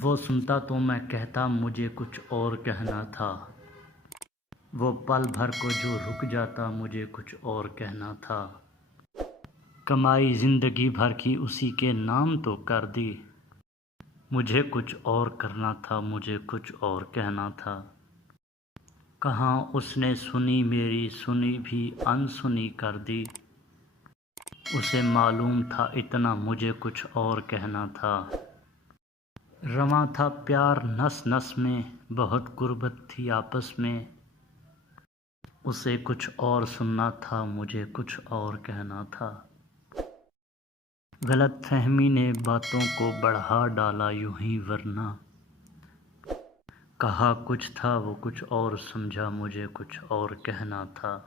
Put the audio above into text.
وہ سنتا تو میں کہتا مجھے کچھ اور کہنا تھا، وہ پل بھر کو جو رک جاتا مجھے کچھ اور کہنا تھا۔ کمائی زندگی بھر کی اسی کے نام تو کر دی، مجھے کچھ اور کرنا تھا، مجھے کچھ اور کہنا تھا۔ کہاں اس نے سنی میری سنی بھی انسنی کر دی، اسے معلوم تھا اتنا مجھے کچھ اور کہنا تھا۔ رواں تھا پیار نس نس میں، بہت غربت تھی آپس میں، اسے کچھ اور سننا تھا، مجھے کچھ اور کہنا تھا۔ غلط فہمی نے باتوں کو بڑھا ڈالا یوں ہی، ورنہ کہا کچھ تھا وہ کچھ اور سمجھا، مجھے کچھ اور کہنا تھا۔